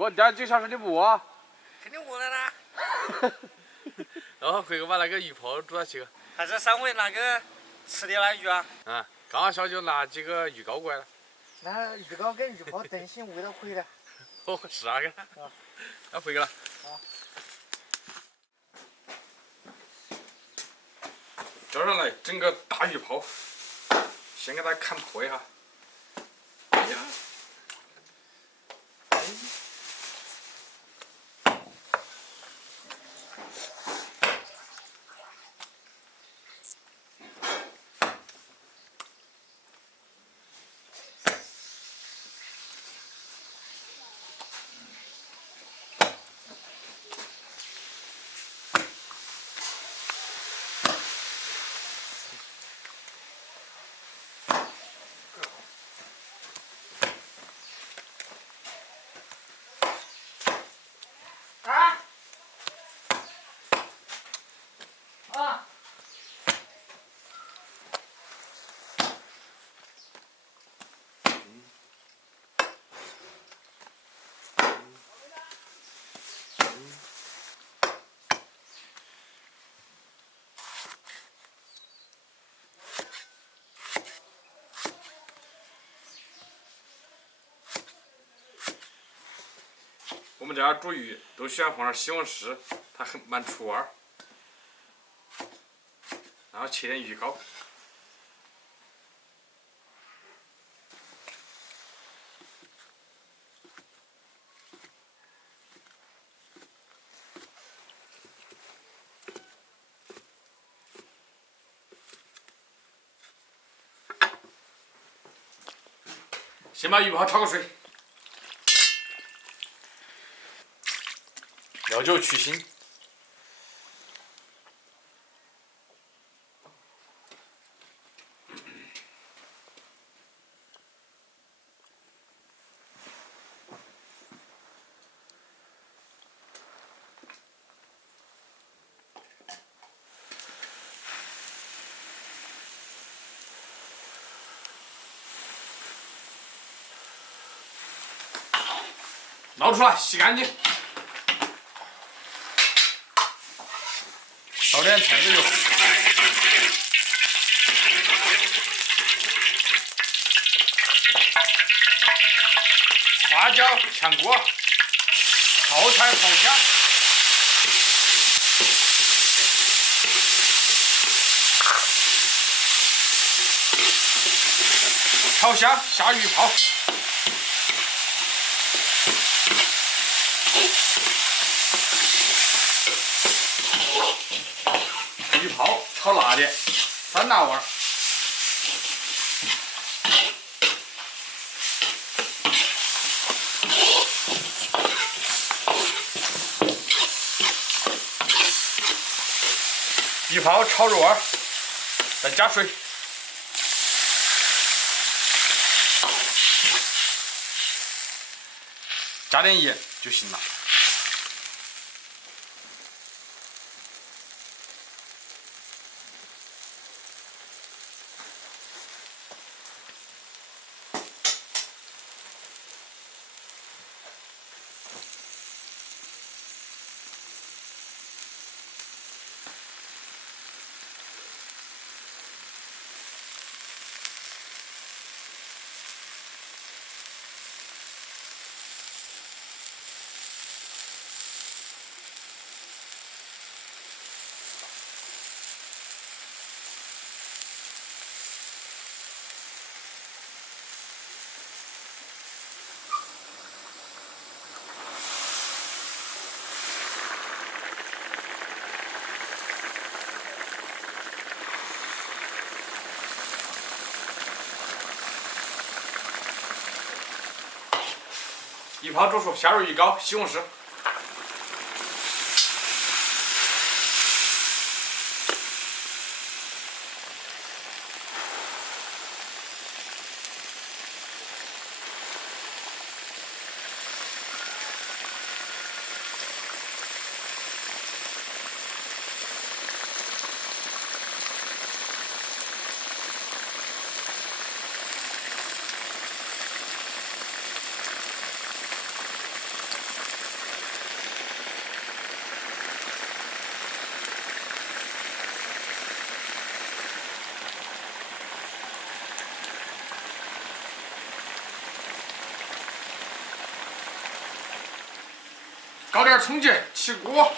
给我钓几小时的鱼啊！肯定饿了啦。然后回去把那个鱼泡煮到起个。还是上回那个吃的那鱼啊？啊，刚好小就拿几个鱼膏过来了。那鱼膏跟鱼泡等性味道可以了。哦，是那个。啊。那回去了。啊。这儿上来整个大鱼泡，先给它砍破一下。哎呀！我们这儿煮鱼都喜欢放点西红柿，它蛮出味儿。然后切点鱼膏。先把鱼泡焯个水，料酒去腥。捞出来，洗干净，烧点菜籽油，花椒、香菇、泡菜、泡虾，炒虾下鱼泡。鱼泡炒辣的，酸辣味儿。鱼泡炒入味儿，再加水。加点盐就行了。鱼泡煮熟，下入鱼膏、西红柿。搞点葱劲，起锅。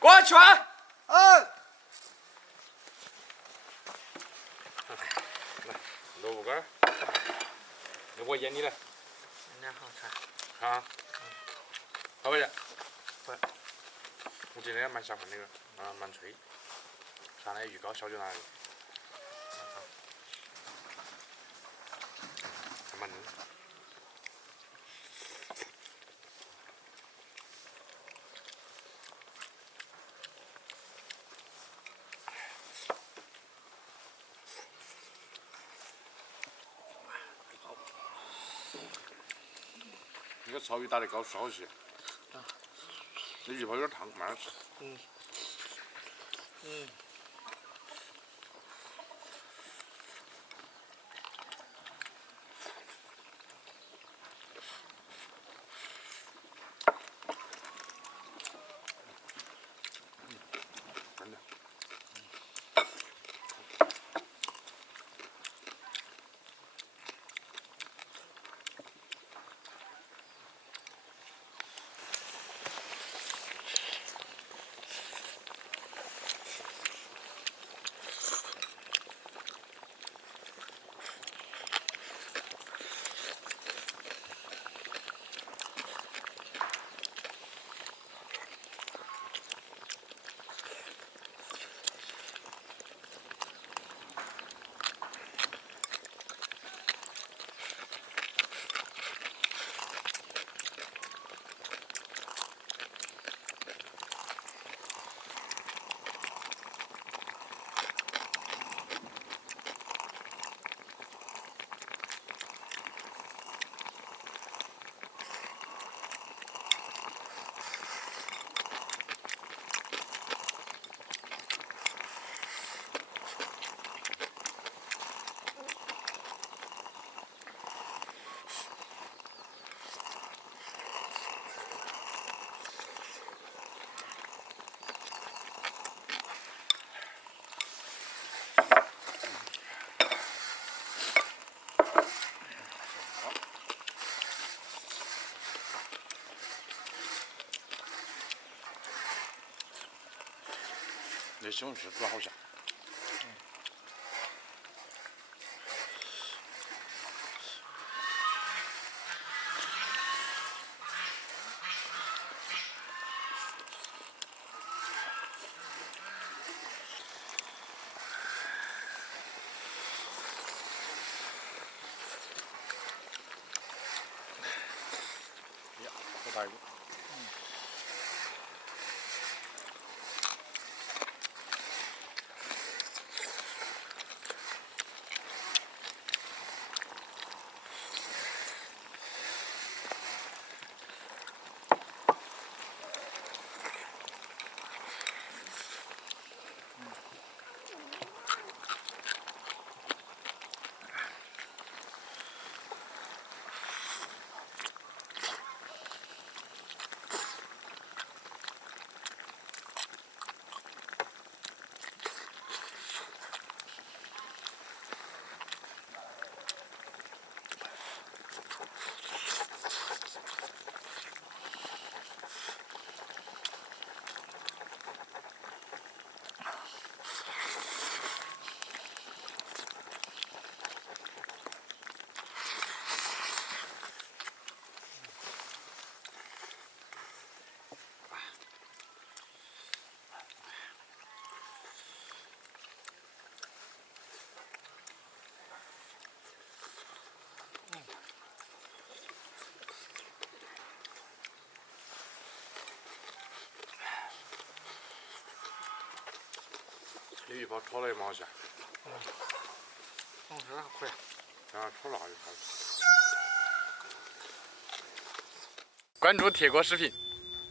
过去啊！萝卜干儿，我腌你来。那好吃。啊？好不好？不。我今天蛮下饭那个，蛮脆。上来预高小就拿来。还蛮嫩。那个潮鱼打得高烧些，那鱼泡有点烫，慢点吃。真的。这西红柿煮得好香。呀，好大一个。鲤鱼泡炒的也蛮好吃。这还可以。啊，炒辣就好。关注铁锅视频。